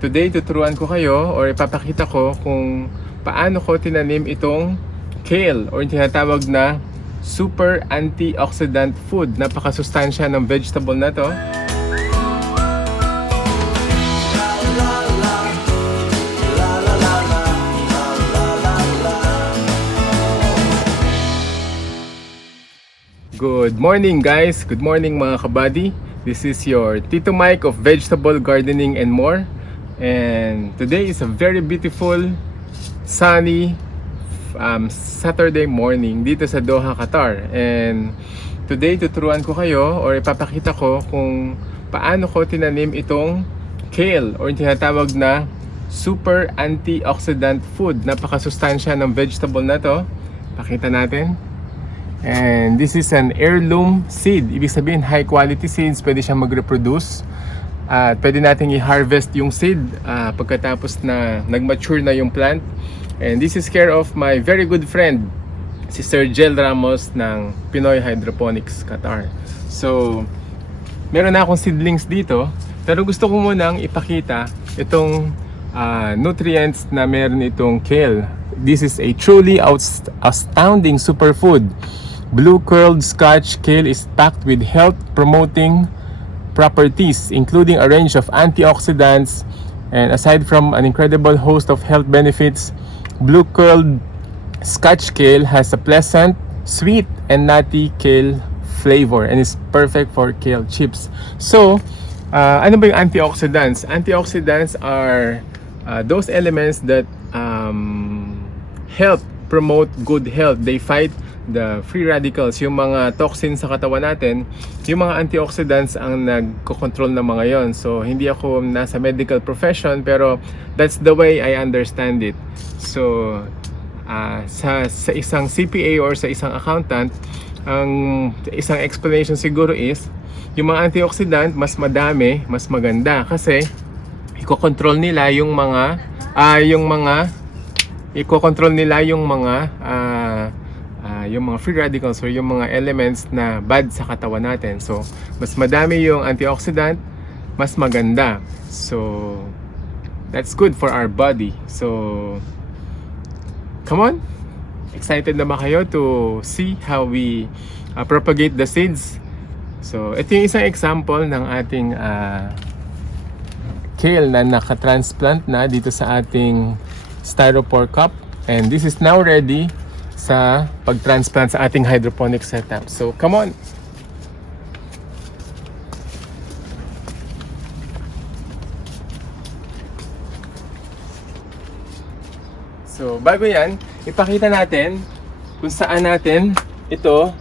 Today, tuturuan ko kayo or ipapakita ko kung paano ko tinanim itong kale or yung tinatawag na super antioxidant food. Napakasustansya ng vegetable na to. Good morning guys! Good morning mga kabady! This is your Tito Mike of Vegetable Gardening and More. And today is a very beautiful, sunny Saturday morning dito sa Doha, Qatar. And today tuturuan ko kayo or ipapakita ko kung paano ko tinanim itong kale or yung tinatawag na super antioxidant food. Napakasustansya ng vegetable na to. Pakita natin. And this is an heirloom seed. Ibig sabihin high quality seeds, pwede siyang mag-reproduce. At pwede natin i-harvest yung seed pagkatapos na nag-mature na yung plant. And this is care of my very good friend, si Sir Jel Ramos ng Pinoy Hydroponics, Qatar. So, meron na akong seedlings dito. Pero gusto ko munang ipakita itong nutrients na meron itong kale. This is a truly astounding superfood. Blue-curled Scotch kale is packed with health-promoting properties, including a range of antioxidants. And aside from an incredible host of health benefits, blue-curled Scotch kale has a pleasant, sweet, and nutty kale flavor and is perfect for kale chips. So, ano ba yung antioxidants? Antioxidants are those elements that help promote good health. They fight the free radicals, yung mga toxins sa katawan natin. Yung mga antioxidants ang nagko-control ng mga yon. So hindi ako nasa medical profession, pero that's the way I understand it. So sa isang CPA or sa isang accountant, ang isang explanation siguro is yung mga antioxidant mas madami, mas maganda kasi iko-control nila yung mga free radicals or yung mga elements na bad sa katawan natin. So, mas madami yung antioxidant, mas maganda. So, that's good for our body. So, come on! Excited na ba kayo to see how we propagate the seeds? So, ito yung isang example ng ating kale na nakatransplant na dito sa ating styrofoam cup. And this is now ready sa pag-transplant sa ating hydroponic setup. So, come on! So, bago yan, ipakita natin kung saan natin ito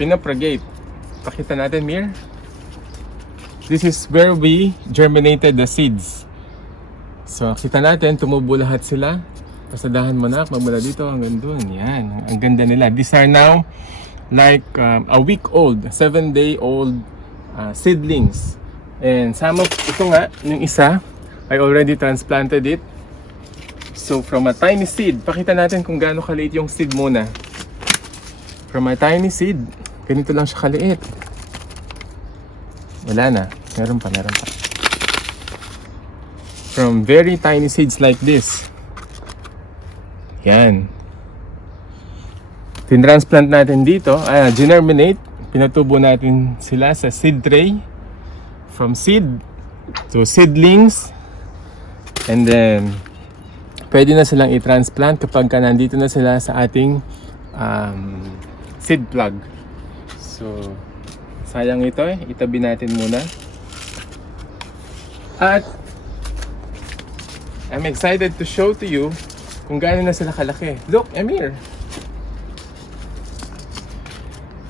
pinapropagate. Pakita natin, Mir. This is where we germinated the seeds. So, kita natin, tumubo lahat sila. Pasadahan mo na, magmula dito hanggang dun. Yan, ang ganda nila. These are now like a week old, 7-day-old seedlings. And some of, ito nga, yung isa, I already transplanted it. So from a tiny seed, pakita natin kung gaano kaliit yung seed muna. From a tiny seed, ganito lang siya kaliit. Wala na, meron pa. From very tiny seeds like this. Yan. Tinransplant natin dito, generminate, pinatubo natin sila sa seed tray. From seed to seedlings. And then, pwede na silang i-transplant kapag nandito na sila sa ating seed plug. So, sayang ito itabi natin muna. At, I'm excited to show to you kung gaano na sila kalaki. Look, Amir!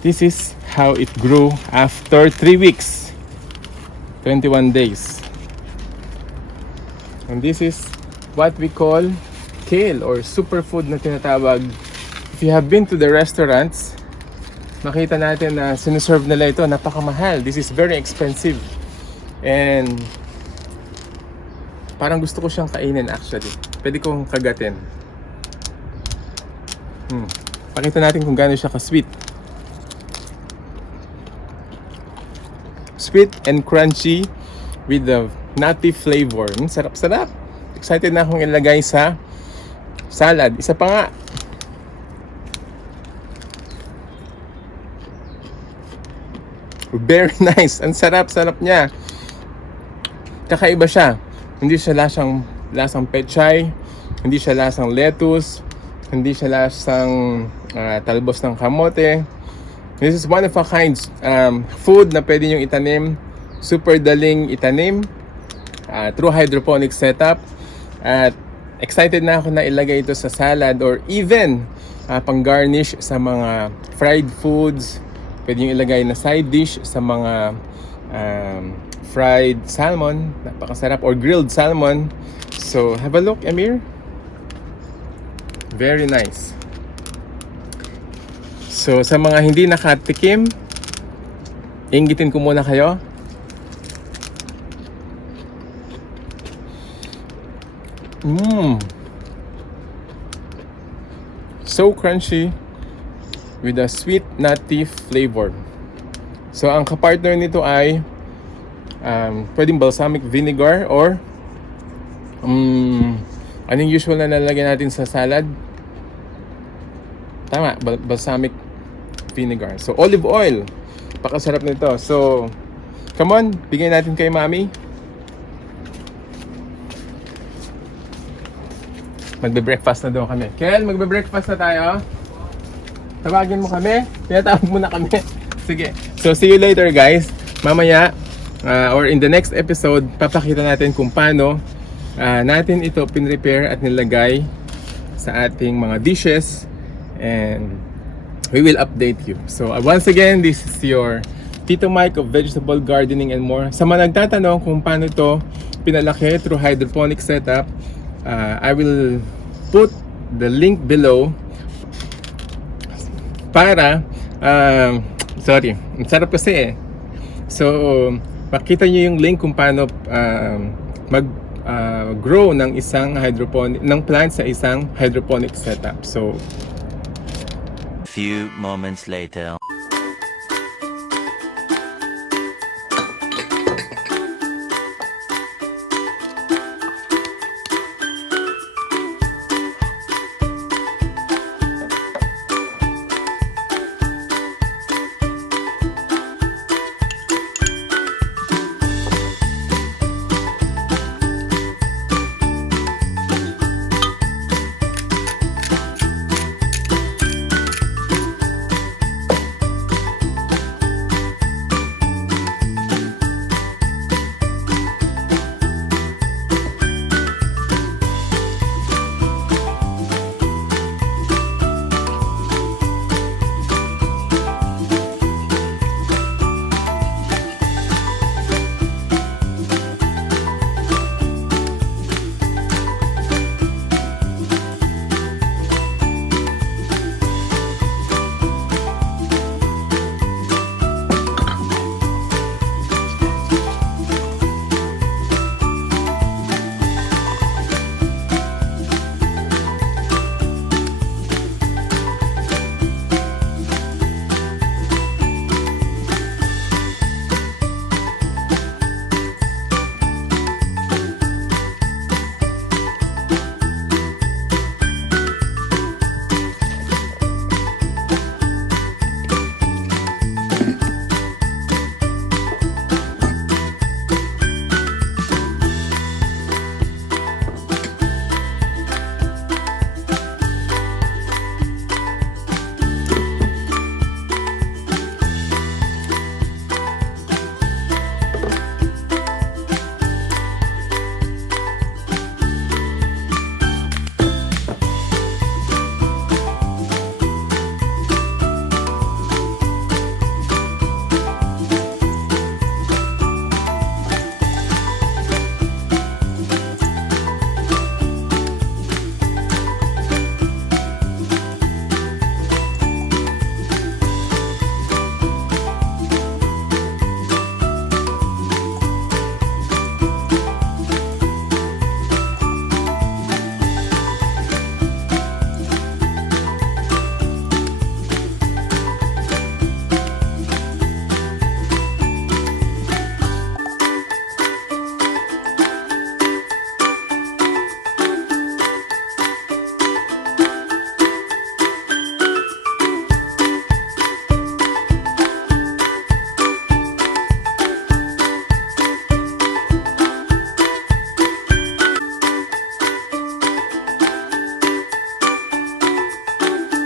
This is how it grew after 3 weeks. 21 days. And this is what we call kale or superfood na tinatawag. If you have been to the restaurants, makita natin na sinuserve nila ito, napakamahal. This is very expensive. And parang gusto ko siyang kainin actually. Pwede kong kagatin. Pakita natin kung gaano siya ka-sweet. Sweet and crunchy with the nutty flavor. Sarap-sarap. Excited na akong ilagay sa salad. Isa pa nga. Very nice. Ang sarap-sarap niya. Kakaiba siya. Hindi siya lasang pechay. Hindi siya lasang lettuce. Hindi siya lasang talbos ng kamote. This is one of a kind food na pwede nyo itanim. Super daling itanim through hydroponic setup. At excited na ako na ilagay ito sa salad or even pang garnish sa mga fried foods. Pwede nyo ilagay na side dish sa mga fried salmon. Napakasarap. Or grilled salmon. So have a look, Amir. Very nice. So sa mga hindi nakatikim, inggitin ko muna kayo. So crunchy with a sweet nutty flavor. So ang kapartner nito ay pwedeng balsamic vinegar or anong usual na nalagyan natin sa salad? Tama, balsamic vinegar. So olive oil. Pakasarap nito. So come on, bigyan natin kay Mami. Magbe-breakfast na daw kami. Kel, magbe-breakfast na tayo. Tawagin mo kami. Tinatawag mo na kami. Sige. So, see you later, guys. Mamaya, or in the next episode, papakita natin kung paano natin ito pinrepare at nilagay sa ating mga dishes. And we will update you. So, once again, this is your Tito Mike of Vegetable Gardening and More. Sa mga nagtatanong kung paano ito pinalaki through hydroponic setup, I will put the link below para sorry, ang sarap kasi eh. So makita nyo yung link kung paano grow ng isang hydroponic ng plant sa isang hydroponic setup. So few moments later.